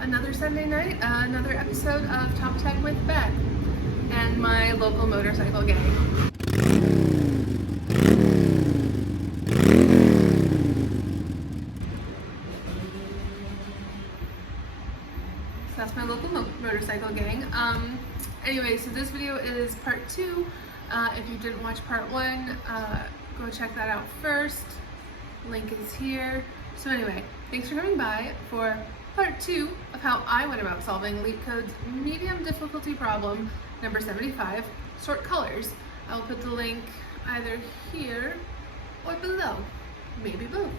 Another Sunday night, another episode of Top 10 with Beth and my local motorcycle gang. So that's my local motorcycle gang. Anyway, so this video is part 2. If you didn't watch part 1, go check that out first. Link is here. So anyway, thanks for coming by for part 2 of how I went about solving LeetCode's medium difficulty problem number 75, sort colors. I'll put the link either here or below, maybe both.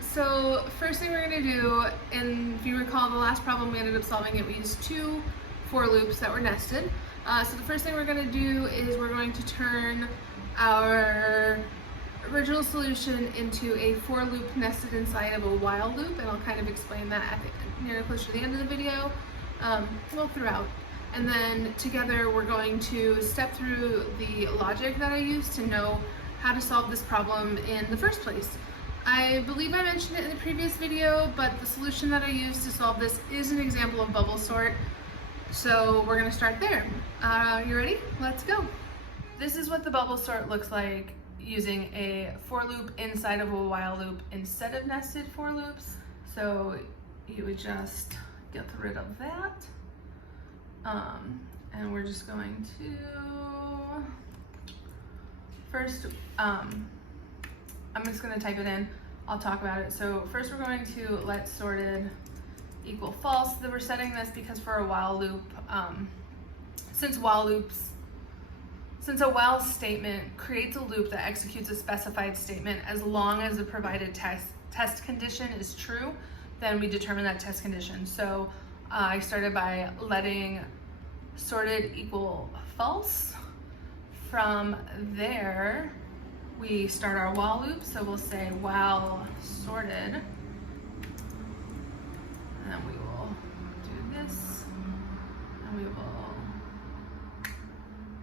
So first thing we're going to do, and if you recall the last problem we ended up solving it, we used 2 for loops that were nested. So the first thing we're going to do is we're going to turn our original solution into a for loop nested inside of a while loop, and I'll kind of explain that at near close to the end of the video, well, throughout. And then together we're going to step through the logic that I used to know how to solve this problem in the first place. I believe I mentioned it in the previous video, but the solution that I used to solve this is an example of bubble sort. So we're gonna start there. You ready? Let's go. This is what the bubble sort looks like using a for loop inside of a while loop instead of nested for loops. So you would just get rid of that. And we're just going to, first, I'm just gonna type it in, I'll talk about it. So first we're going to let sorted equal false. We're setting this because for a while loop, since a while statement creates a loop that executes a specified statement, as long as the provided test condition is true, then we determine that test condition. So I started by letting sorted equal false. From there, we start our while loop. So we'll say while sorted, and then we will do this, and we will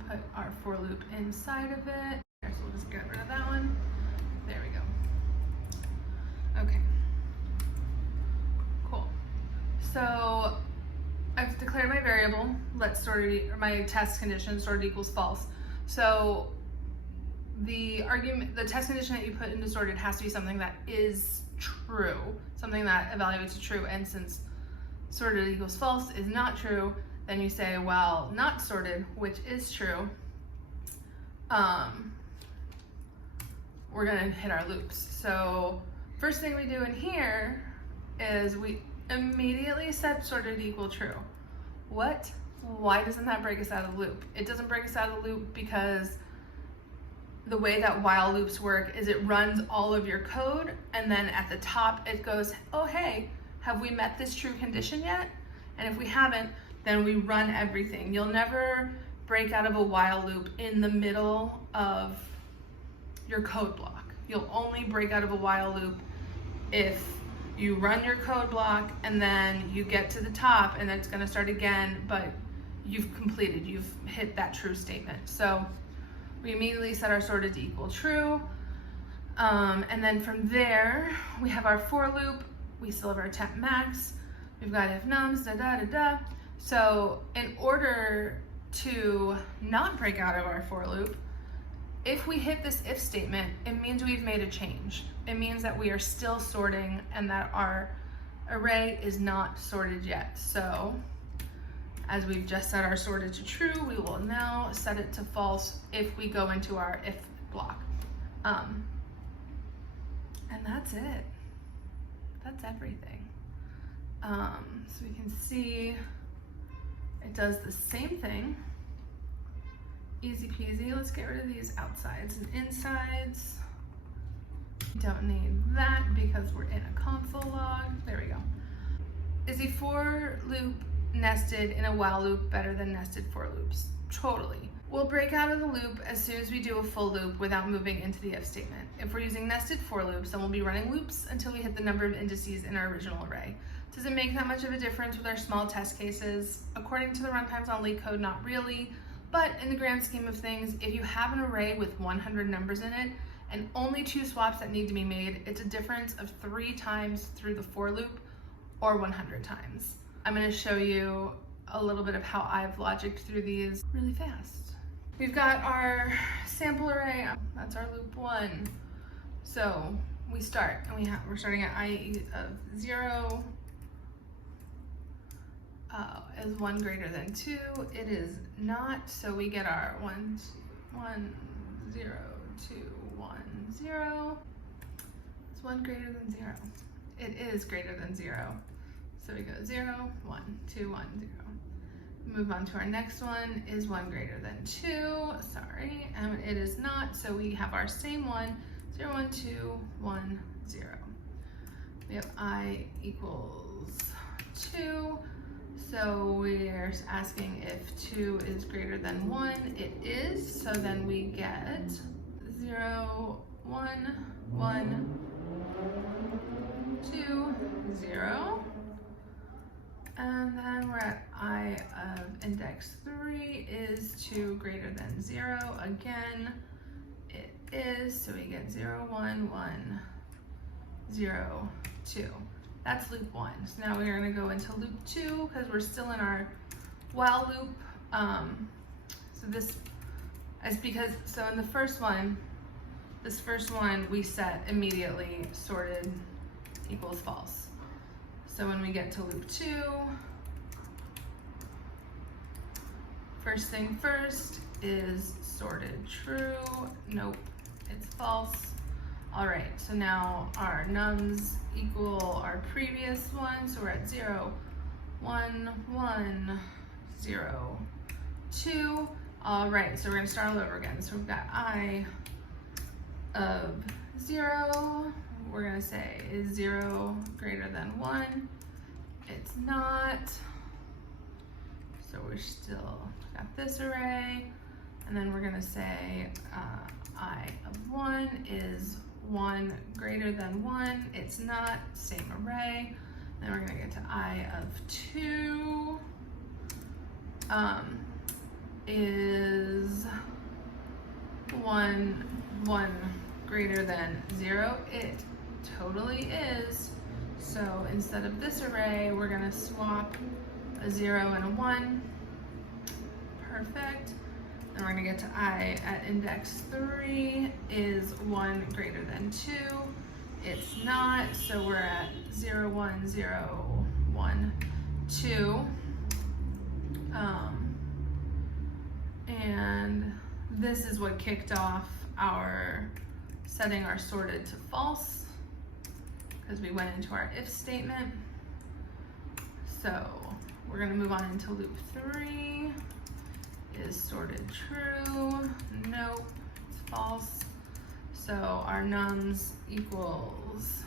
put our for loop inside of it. So we'll just get rid of that one. There we go. Okay. Cool. So I've declared my variable, let sorted, or my test condition, sorted equals false. So the test condition that you put into sorted has to be something that is true, something that evaluates to true. And since sorted equals false is not true, then you say, well, not sorted, which is true, we're gonna hit our loops. So first thing we do in here is we immediately set sorted equal true. What? Why doesn't that break us out of the loop? It doesn't break us out of the loop because the way that while loops work is it runs all of your code, and then at the top it goes, oh hey, have we met this true condition yet? And if we haven't, then we run everything. You'll never break out of a while loop in the middle of your code block. You'll only break out of a while loop if you run your code block and then you get to the top and it's gonna start again, but you've completed, you've hit that true statement. So we immediately set our sorted to equal true. And then from there, we have our for loop. We still have our temp max. We've got if nums, da da da da. So in order to not break out of our for loop, if we hit this if statement, it means we've made a change. It means that we are still sorting and that our array is not sorted yet. So as we've just set our sorted to true, we will now set it to false if we go into our if block. And that's it. That's everything. So we can see it does the same thing. Easy peasy. Let's get rid of these outsides and insides. Don't need that because we're in a console log. There we go. Is a for loop nested in a while loop better than nested for loops? Totally. We'll break out of the loop as soon as we do a full loop without moving into the if statement. If we're using nested for loops, then we'll be running loops until we hit the number of indices in our original array. Does it make that much of a difference with our small test cases? According to the runtimes on LeetCode, not really. But in the grand scheme of things, if you have an array with 100 numbers in it and only 2 swaps that need to be made, it's a difference of 3 times through the for loop or 100 times. I'm going to show you a little bit of how I've logicked through these really fast. We've got our sample array, that's our loop 1. So we start, and we're starting at I of 0 is 1 greater than 2. It is not, so we get our 1, 0, 2, 1, 0. It's 1 greater than 0. It is greater than 0. So we go 0, 1, 2, 1, 0. Move on to our next one, is 1 greater than 2. Sorry, and it is not, so we have our same one, 0, 1, 2, 1, 0. We have I equals 2. So we're asking if 2 is greater than 1. It is, so then we get 0, 1, 1, 2, 0. And then we're at I of index 3 is 2 greater than 0. Again, it is, so we get 0, 1, 1, 0, 2. That's loop 1. So now we're going to go into loop 2 because we're still in our while loop. So this is because, so in the first one, this first one we set immediately sorted equals false. So when we get to loop 2, first thing first is sorted true. Nope, it's false. All right, so now our nums equal our previous one. So we're at 0, 1, 1, 0, 2. All right, so we're gonna start all over again. So we've got I of 0. We're gonna say is 0 greater than 1. It's not. So we're still got this array. And then we're gonna say I of 1 is 1 greater than 1. It's not, same array. Then we're gonna get to I of 2 is 1 greater than 0. It totally is. So instead of this array, we're gonna swap a 0 and a 1. Perfect. And we're gonna get to I at index 3 is 1 greater than 2. It's not, so we're at 0, 1, 0, 1, 2. And this is what kicked off our setting our sorted to false, because we went into our if statement. So we're gonna move on into loop 3. Is sorted true? Nope, it's false. So our nums equals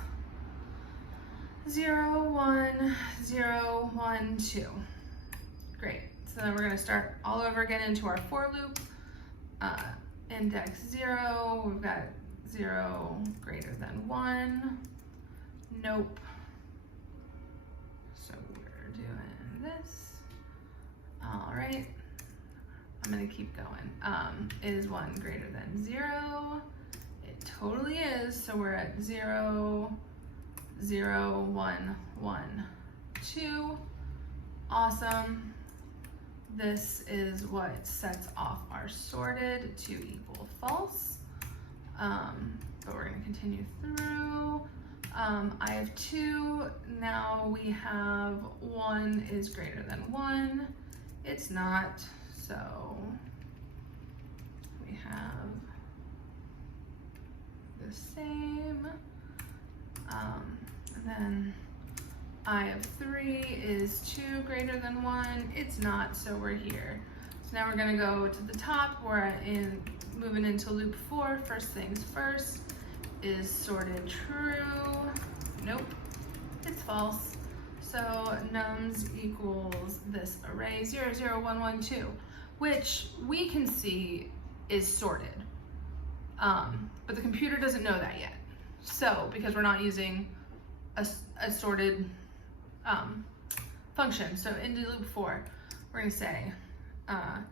0, 1, 0, 1, 2. Great. So then we're gonna start all over again into our for loop. Index 0, we've got 0 greater than 1. Nope. So we're doing this. All right. I'm gonna keep going. Is 1 greater than 0? It totally is. So we're at 0, 0, 1, 1, 2. Awesome. This is what sets off our sorted to equal false. But we're gonna continue through. I have 2. Now we have 1 is greater than 1. It's not. So we have the same, and then I of 3 is 2 greater than 1. It's not, so we're here. So now we're gonna go to the top. We're moving into loop 4. First things first is sorted true. Nope, it's false. So nums equals this array 0, 0, 1, 1, 2. Which we can see is sorted, but the computer doesn't know that yet. So because we're not using a sorted function, so into loop 4, we're gonna say I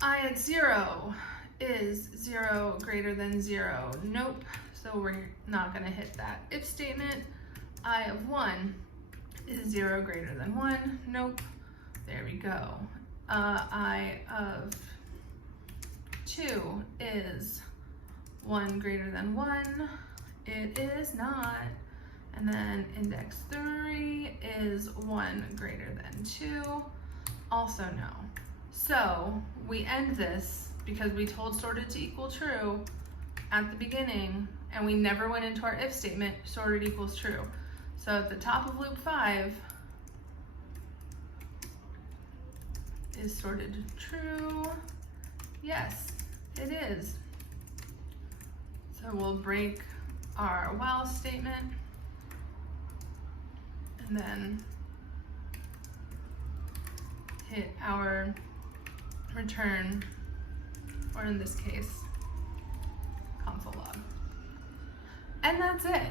at 0 is 0 greater than 0. Nope. So we're not gonna hit that if statement. I of 1 is 0 greater than 1. Nope. There we go. I of 2 is 1 greater than 1. It is not. And then index 3 is 1 greater than 2. Also no. So we end this because we told sorted to equal true at the beginning, and we never went into our if statement, sorted equals true. So at the top of loop 5 is sorted true. Yes, it is. So we'll break our while statement and then hit our return, or in this case, console log. And that's it.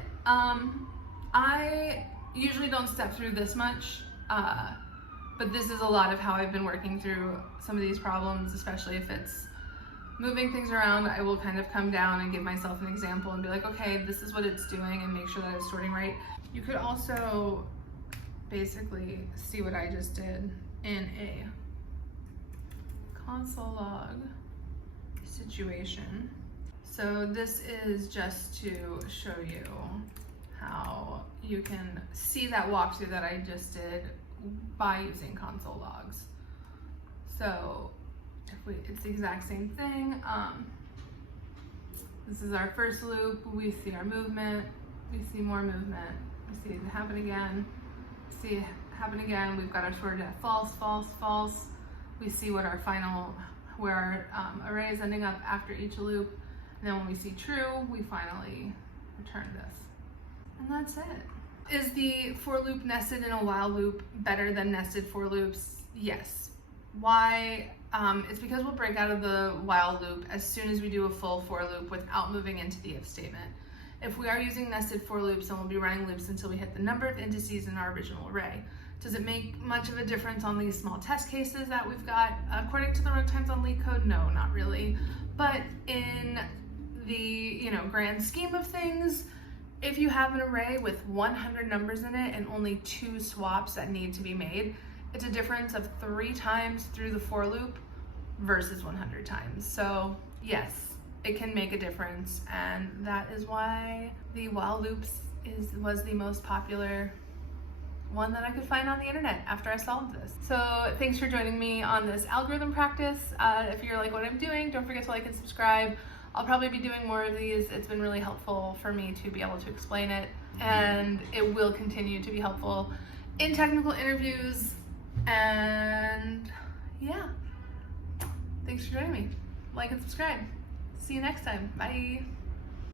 I usually don't step through this much, but this is a lot of how I've been working through some of these problems, especially if it's moving things around. I will kind of come down and give myself an example and be like, okay, this is what it's doing, and make sure that it's sorting right. You could also basically see what I just did in a console log situation. So this is just to show you how you can see that walkthrough that I just did by using console logs. So it's the exact same thing. This is our first loop. We see our movement. We see more movement. We see it happen again. See it happen again. We've got our sorted at false, false, false. We see what our final, where our array is ending up after each loop. And then when we see true, we finally return this. And that's it. Is the for loop nested in a while loop better than nested for loops? Yes. Why? It's because we'll break out of the while loop as soon as we do a full for loop without moving into the if statement. If we are using nested for loops, then we'll be running loops until we hit the number of indices in our original array. Does it make much of a difference on these small test cases that we've got? According to the runtimes on LeetCode, no, not really. But in the grand scheme of things, if you have an array with 100 numbers in it and only 2 swaps that need to be made, it's a difference of 3 times through the for loop versus 100 times. So yes, it can make a difference, and that is why the while loops was the most popular one that I could find on the internet after I solved this. So thanks for joining me on this algorithm practice. If you're like what I'm doing, don't forget to like and subscribe. I'll probably be doing more of these. It's been really helpful for me to be able to explain it, and it will continue to be helpful in technical interviews. And yeah, thanks for joining me. Like and subscribe. See you next time. Bye.